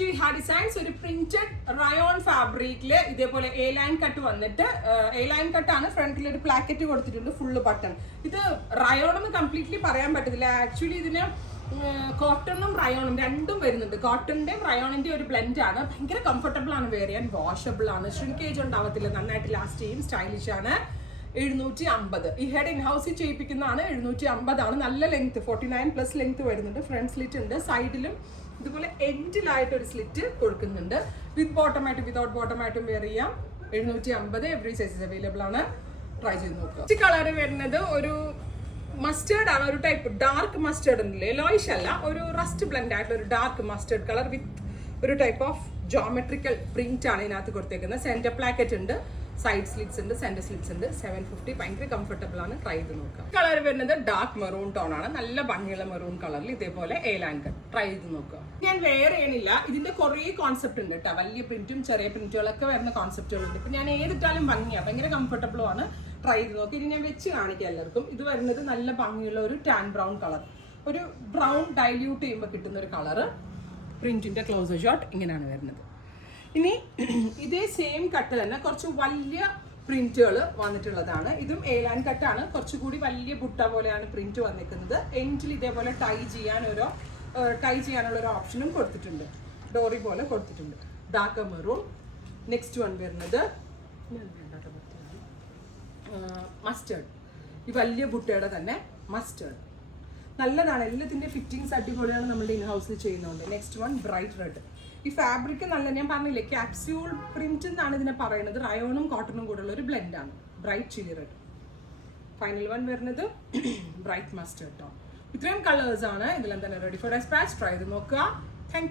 To ഹാ designs. ഒരു printed rayon ഫാബ്രിക്കില് ഇതേപോലെ എ ലൈൻ കട്ട് വന്നിട്ട്, എ ലൈൻ കട്ടാണ്, ഫ്രണ്ടിൽ ഒരു പ്ലാക്കറ്റ് കൊടുത്തിട്ടുണ്ട്, ഫുള്ള് ബട്ടൺ. ഇത് റയോൺ എന്ന് കംപ്ലീറ്റ്ലി പറയാൻ പറ്റത്തില്ല. ആക്ച്വലി ഇതിന് കോട്ടണും റയോണും രണ്ടും വരുന്നുണ്ട്. കോട്ടണിന്റെയും റയോണിന്റെയും ഒരു ബ്ലെൻഡ് ആണ്. ഭയങ്കര കംഫർട്ടബിൾ ആണ്, വെയർ ചെയ്യാൻ വാഷബിൾ ആണ്, ഷ്രിങ്കേജ് ഉണ്ടാവത്തില്ല, നന്നായിട്ട് ലാസ്റ്റ് ചെയ്യും, സ്റ്റൈലിഷ് ആണ്. 750. ഈ ഹെഡ് ഇൻ ഹൗസിൽ ചെയ്യിപ്പിക്കുന്നതാണ്. 750 ആണ്. നല്ല ലെങ്ത്, 49+ ലെങ്ത് വരുന്നുണ്ട്. ഫ്രണ്ട് സ്ലിറ്റ് ഉണ്ട്, സൈഡിലും ഇതുപോലെ എൻഡിലായിട്ട് ഒരു സ്ലിറ്റ് കൊടുക്കുന്നുണ്ട്. വിത്ത് ബോട്ടമായിട്ടും വിതൗട്ട് ബോട്ടമായിട്ടും വെയർ ചെയ്യാം. 750. എവറി സൈസസ് അവൈലബിൾ ആണ്. ട്രൈ ചെയ്ത് നോക്കുക. ഈ കളർ വരുന്നത് ഒരു മസ്റ്റേർഡ് ആണ്, ഒരു ടൈപ്പ് ഡാർക്ക് മസ്റ്റേർഡ് ഉണ്ടല്ലേ, ലോയിഷ് അല്ല, ഒരു റസ്റ്റ് ബ്ലെൻഡ് ആയിട്ടുള്ള ഒരു ഡാർക്ക് മസ്റ്റേർഡ് കളർ വിത്ത് ഒരു ടൈപ്പ് ഓഫ് ജോമെട്രിക്കൽ പ്രിന്റ് ആണ് ഇതിനകത്ത് കൊടുത്തേക്കുന്നത്. സെന്റർ പ്ലാക്കറ്റ് ഉണ്ട്, സൈഡ് സ്ലിറ്റ്സ് ഉണ്ട്, സെന്റർ സ്ലിറ്റ്സ് ഉണ്ട്. 750. ഭയങ്കര കംഫർട്ടബിൾ ആണ്. ട്രൈ ചെയ്ത് നോക്കുക. കളർ വരുന്നത് ഡാർക്ക് മെറൂൺ ടോൺ ആണ്. നല്ല ഭംഗിയുള്ള മെറൂൺ കളറിൽ ഇതേപോലെ എ ലൈൻ കട്ട്. ട്രൈ ചെയ്ത് നോക്കുക. ഞാൻ വേറെ ചെയ്യണില്ല. ഇതിന്റെ കുറേ കോൺസെപ്റ്റ് ഉണ്ട് കേട്ടോ. വലിയ പ്രിന്റും ചെറിയ പ്രിന്റുകളൊക്കെ വരുന്ന കോൺസെപ്റ്റുകളുണ്ട്. ഇപ്പൊ ഞാൻ ഏതിട്ടാലും ഭംഗിയാണ്, ഭയങ്കര കംഫർട്ടബിളും ആണ്. ട്രൈ ചെയ്ത് നോക്കി. ഇനി ഞാൻ വെച്ച് കാണിക്കാം എല്ലാവർക്കും. ഇത് വരുന്നത് നല്ല ഭംഗിയുള്ള ഒരു ടാൻ ബ്രൗൺ കളർ, ഒരു ബ്രൗൺ ഡൈല്യൂട്ട് ചെയ്യുമ്പോൾ കിട്ടുന്ന ഒരു കളറ്. പ്രിന്റിന്റെ ക്ലോസർ ഷോട്ട് ഇങ്ങനെയാണ് വരുന്നത്. ഇനി ഇതേ സെയിം കട്ട് തന്നെ കുറച്ച് വലിയ പ്രിന്റുകൾ വന്നിട്ടുള്ളതാണ്. ഇതും എ ലൈൻ കട്ടാണ്. കുറച്ചുകൂടി വലിയ ബുട്ട പോലെയാണ് പ്രിന്റ് വന്നിരിക്കുന്നത്. എൻഡിൽ ഇതേപോലെ ടൈ ചെയ്യാനുള്ള ഒരു ഓപ്ഷനും കൊടുത്തിട്ടുണ്ട്. ഡോറി പോലെ കൊടുത്തിട്ടുണ്ട്. Dark maroon. നെക്സ്റ്റ് വൺ വരുന്നത് മസ്റ്റേർഡ്. ഈ വലിയ ബുട്ടയുടെ തന്നെ മസ്റ്റേർഡ് നല്ലതാണ്. എല്ലാത്തിൻ്റെ ഫിറ്റിങ്സ് അടിപൊളിയാണ്. നമ്മുടെ ഇൻ ഹൗസിൽ ചെയ്യുന്നുണ്ട്. Next one bright red. ഈ ഫാബ്രിക് നല്ല, ഞാൻ പറഞ്ഞില്ലേ, ക്യാപ്സ്യൂൾ പ്രിന്റ് എന്നാണ് ഇതിനെ പറയുന്നത്. റയോണും കോട്ടണും കൂടെ ഉള്ള ഒരു ബ്ലെൻഡാണ്. Bright chilli red. Final one വരുന്നത് ബ്രൈറ്റ് മസ്റ്റേർഡ് ടോൺ. ഇത്രയും കളേഴ്സ് ആണ്. ഇതിലെന്താണ് റെഡി ഫോർ ഡെസ്പാച്ച്. ട്രൈ ചെയ്ത് നോക്കുക.